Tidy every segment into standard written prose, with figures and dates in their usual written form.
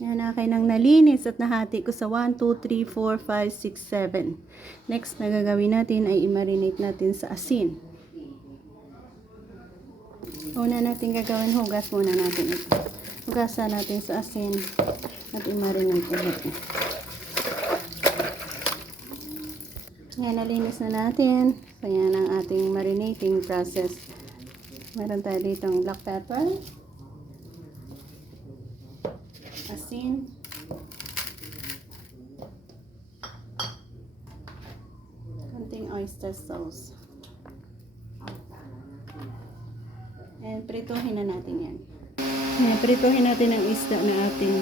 Yan, akin ang nalinis at nahati ko sa 1, 2, 3, 4, 5, 6, 7. Next na gagawin natin ay i-marinate natin sa asin. Una natin gagawin, hugas muna natin ito. Hugasan natin sa asin at i-marinate ulit. Yan, nalinis na natin. So, yan ang ating marinating process. Meron tayo ditong black pepper, asin, konting oyster sauce. And prituhin na natin yan. Yan, prituhin natin ang isda na ating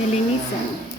nilinisan.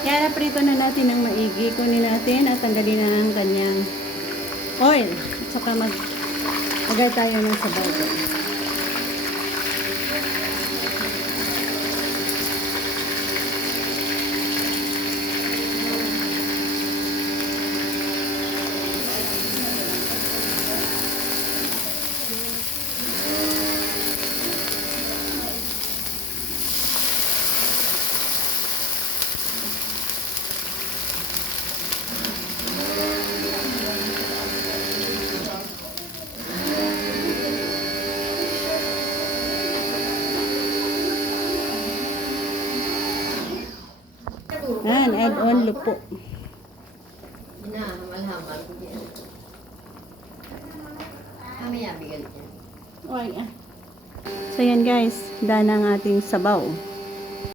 Yan, naprito na natin ng maigi. Kunin natin at tanggalin na ang kanyang oil. At saka mag-agay tayo ng sabaw. Yan, add on lupo. Hamal-hamal ko din. Mamaya bigay niya. So yan guys, daan ang ating sabaw.